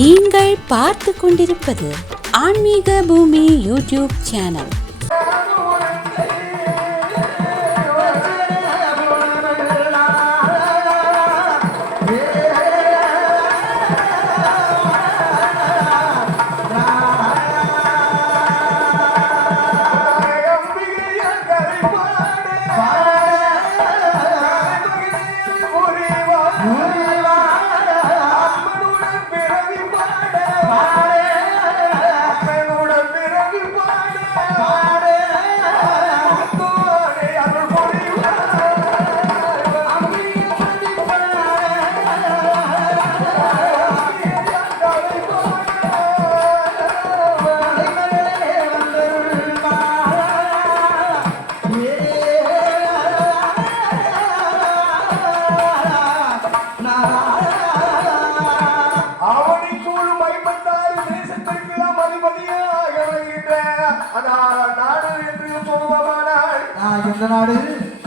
நீங்கள் பார்த்து கொண்டிருப்பது ஆன்மீக பூமி யூடியூப் சேனல்.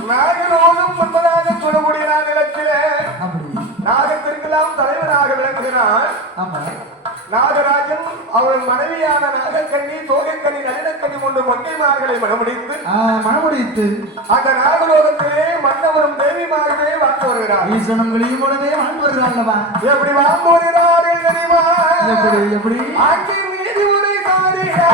நாகலோகம் என்பதாக சொல்லக்கூடிய நிலத்திலே நாகத்திற்கெல்லாம் தலைவனாக விளங்குகிறான் நாகராஜன் அவள் மனைவியான நாகக்கண்ணி தோகைக்கண்ணி நளினக்கண்ணி கொண்டு மங்கைமார்களை மணமுடித்து அந்த நாகலோகத்திலே மன்னவரும் தேவிமார்களே வாழ்ந்து வருகிறார். ஈசனங்களையும் உடனே வாழ்ந்து வருகிறார்கள். எப்படி வாழ்ந்து வருகிறார்கள் தெரியுமா? எப்படி அங்கே நீதி உரை காரியாமல்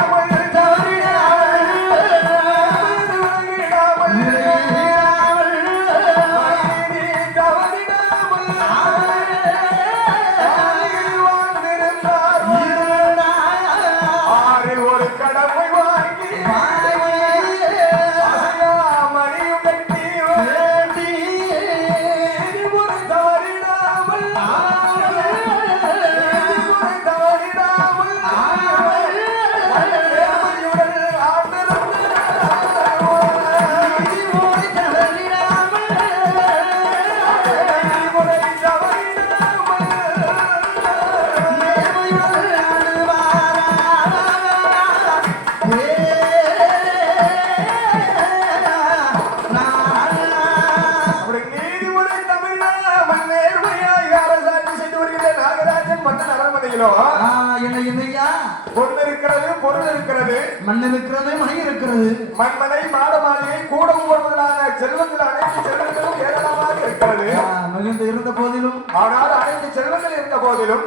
மண்மனை மாட மாளிகை கூட முதலான செல்வங்கள் அனைத்து செல்வங்களும் ஏராளமாக இருக்கிறது. மிகுந்த இருந்த போதிலும் ஆனால் அனைத்து செல்வங்கள் இருந்த போதிலும்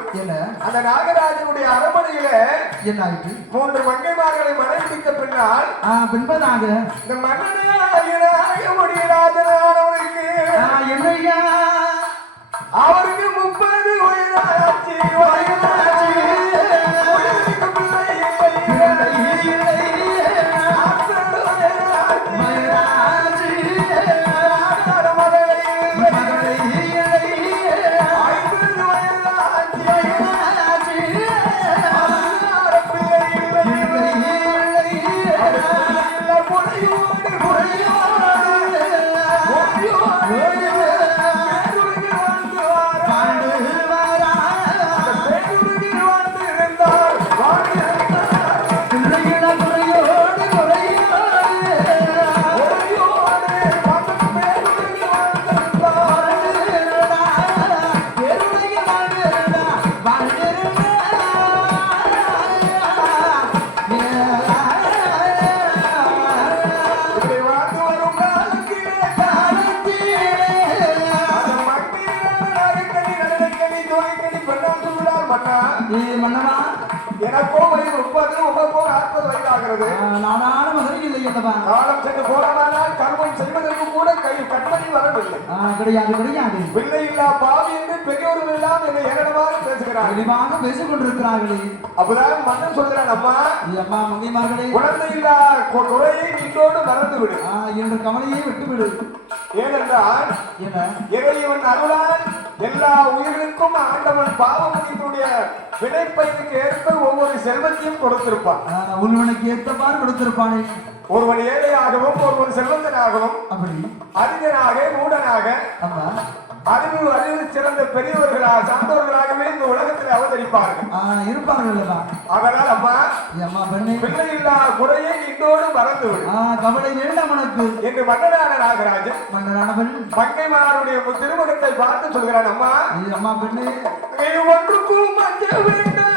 அந்த நாகராஜனுடைய அரண்மனையில என்ன ஆயிற்று? 3 மங்கைமார்களை மனைவிக்க பின்னால் பின்பதாக இந்த மன்னனாக முடியராஜனானவருக்கு என்னையா அவருக்கு 30 வயதாச்சு. எனக்கோ வயது 30 உங்களுக்கோ 40 வயதாகிறது. நானான மதுரை இல்லை அல்லவா? காலம் சென்று போனமானால் கர்மம் செய்வதற்கு கூட கை கற்பனை வரவில்லை. கிடையாது. பிள்ளை இல்லா பாவி என்று பெரியோர்கள் எல்லாம் என்னை ஏகனமாக பேசுகிறார்கள். இனிமாக பேசிக் கொண்டிருக்கிறார்களே. அப்பதான் மன்னன் சொல்கிறான், அம்மா மங்கைமார்களே, குழந்தை இல்லா குறையை நீட்டோடு மறந்து விடு என்று கவலையை விட்டுவிடு. ஏனென்றால் இறைவன் அருளால் எல்லா உயிர்களுக்கும் ஆண்டவன் பாவமுடைய வினைப்பயனுக்கு ஏற்ப ஒவ்வொரு செல்வத்தையும் கொடுத்திருப்பான். ஒருவனுக்கு ஏற்றவாறு கொடுத்திருப்பானே. ஒருவன் ஏழையாகவும் ஒருவன் செல்வந்தனாகவும் அப்படி அறிஞனாக மூடனாக அறிவு சிறந்த பெரியவர்களாக சார்ந்தவர்களாகவே இந்த உலகத்தில் அவதரிப்பார்கள் இருப்பார்கள். அதனால் அம்மா பிள்ளை இல்லா குறையை இன்றோடு மறந்து விடு. கவலை வேண்டாம் உனக்கு என்று மன்னனான நாகராஜன் மங்கைமாருடைய திருமுகத்தை பார்த்து சொல்கிறான், அம்மா பெண்ணே ஒன்றுக்கும் மஞ்ச வேண்டும்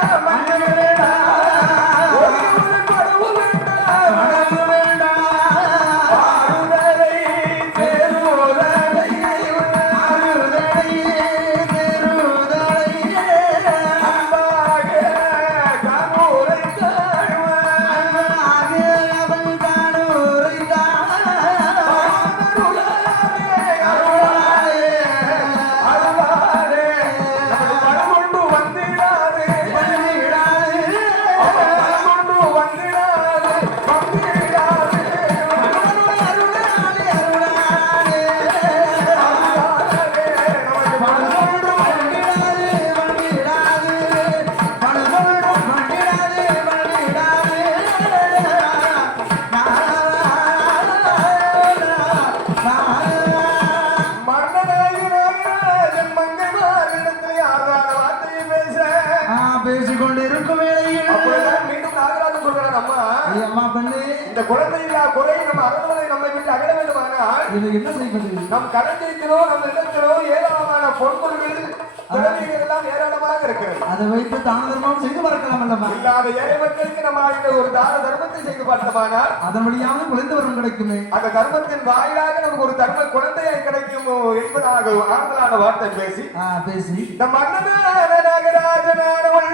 பேசிக்கொண்டிருக்கும் வேளையில் அப்பொழுதுதான் மீண்டும் நாகராஜன் சொல்றான் அம்மா அம்மா பண்ணு இந்த குழந்தையில்லா குறை நம்ம அரண்மனை நம்மை விட்டு அகல வேண்டுமானால் இதை என்ன செய்வது நம் கடந்திருக்கிறோ நம்ம இடத்திலோ ஏராளமான பொன்பொருள்கள் திறமைகள் எல்லாம் ஏராளமாக இருக்கிறது அதை வைத்து தான தர்மம் செய்து பார்க்கலாம் அல்லவா இல்லாத ஏழை மக்களுக்கு நம்ம இந்த ஒரு தான தர்மத்தை செய்து பார்த்தோமானால் அதன் வழியாக குழந்தை வரும் கிடைக்குமே அந்த தர்மத்தின் வாயிலாக நமக்கு ஒரு தர்ம குழந்தையை கிடைக்கும் என்பதாக ஆறுதலான வார்த்தை பேசி பேசி இந்த மன்னனான நாகராஜனானவள்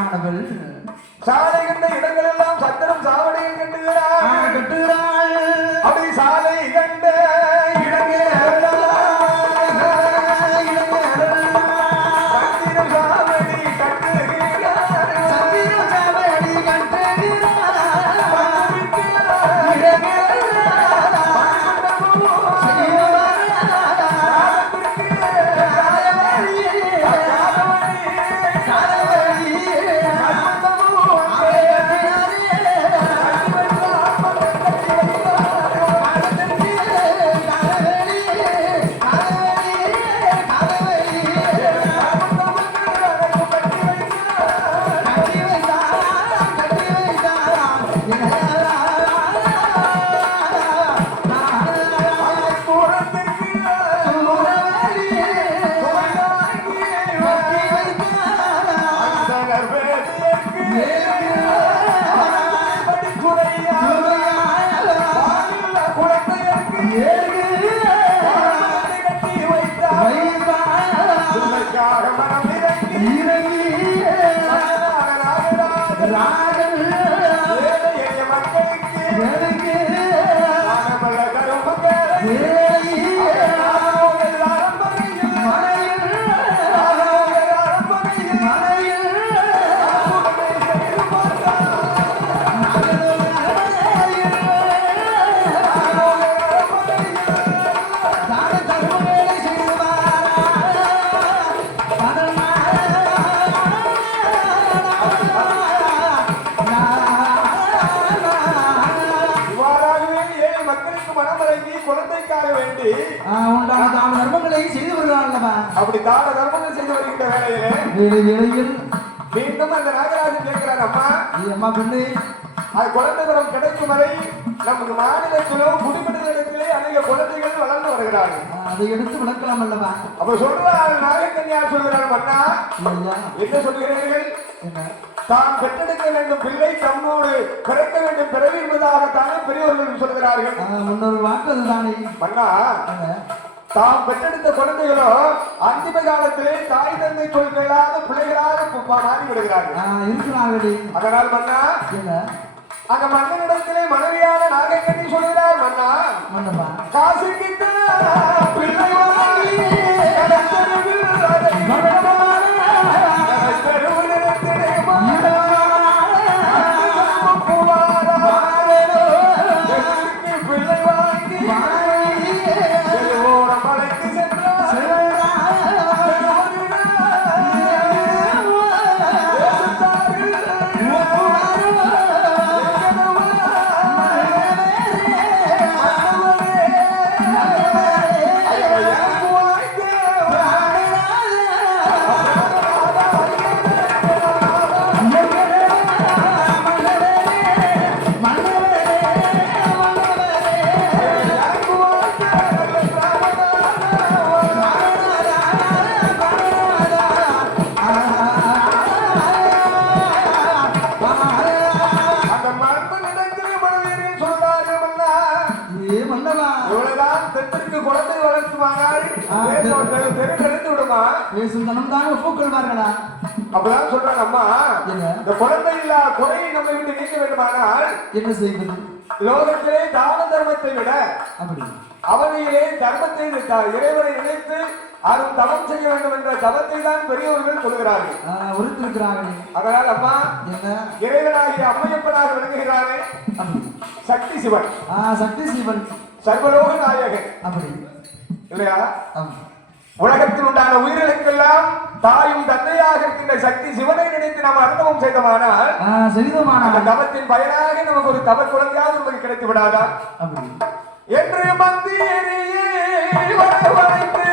ஆனவள் சாலை கண்ட இடங்கள் எல்லாம் சத்திரம் சாவடியில் கட்டுகிறாள் அப்படி சாலை கண்ட இடங்கள் அப்படி தான தர்மங்கள் செய்து வருகின்ற வேளையில் மீண்டும் அந்த நாகராஜன் கேட்கிறார் அம்மா அம்மா பெண்ணு அது குழந்தை வரம் கிடைக்கும் வரை நமக்கு மாநிலத்திலோ குடிமட்டத்திலே அநேக குழந்தைகள் வளர்ந்து வருகிறார்கள் அதை எடுத்து விளக்கலாம் அல்லவா அப்ப சொல்றார் நாகக்கன்யார் சொல்கிறார் மன்னா என்ன சொல்கிறீர்கள் தான் பெற்றெடுக்க வேண்டும் பிள்ளை தம்மோடு பிறக்க வேண்டும் பிறவி என்பதாகத்தானே பெரியவர்கள் சொல்கிறார்கள் முன்னொரு வாக்கு அதுதானே மன்னா தாம் பெற்றெடுத்த குழந்தைகளோ அந்திம காலத்திலே தாய் தந்தை கொள்கைகளாக பிள்ளைகளாக மாறி விடுகிறார்கள் அதனால் மன்னா அந்த மன்னனிடத்திலே மனைவியான நாகக்கண்ணி சொல்கிறார் மன்னா காசு கிட்ட பிள்ளை அப்பதான் சொல்றாங்க அம்மா இந்த குழந்தை இல்லா குறையை நம்ம விட்டு நீக்க வேண்டுமானால் என்ன செய்வது லோகத்திலே தான தர்மத்தை விட அவனையிலே தர்மத்தை இறைவனை நினைத்து அரும் தவம் செய்ய வேண்டும் என்ற தவத்தை தான் பெரியவர்கள் சொல்கிறார்கள் அதனால் அம்மா இறைவனாகிய அம்மையப்பனாக விளங்குகிறாரே சக்தி சிவன் சர்வலோக நாயகன் இல்லையா உலகத்தில் உண்டான உயிர்களுக்கெல்லாம் தாயும் தந்தையாக இருக்கின்ற சக்தி சிவனை நினைத்து நாம் அனுபவம் செய்தோமானால் அந்த தவத்தின் பயனாக நமக்கு ஒரு தவ குழந்தையாவது நமக்கு கிடைத்து விடாதா என்று மந்திரியே வரவழைத்து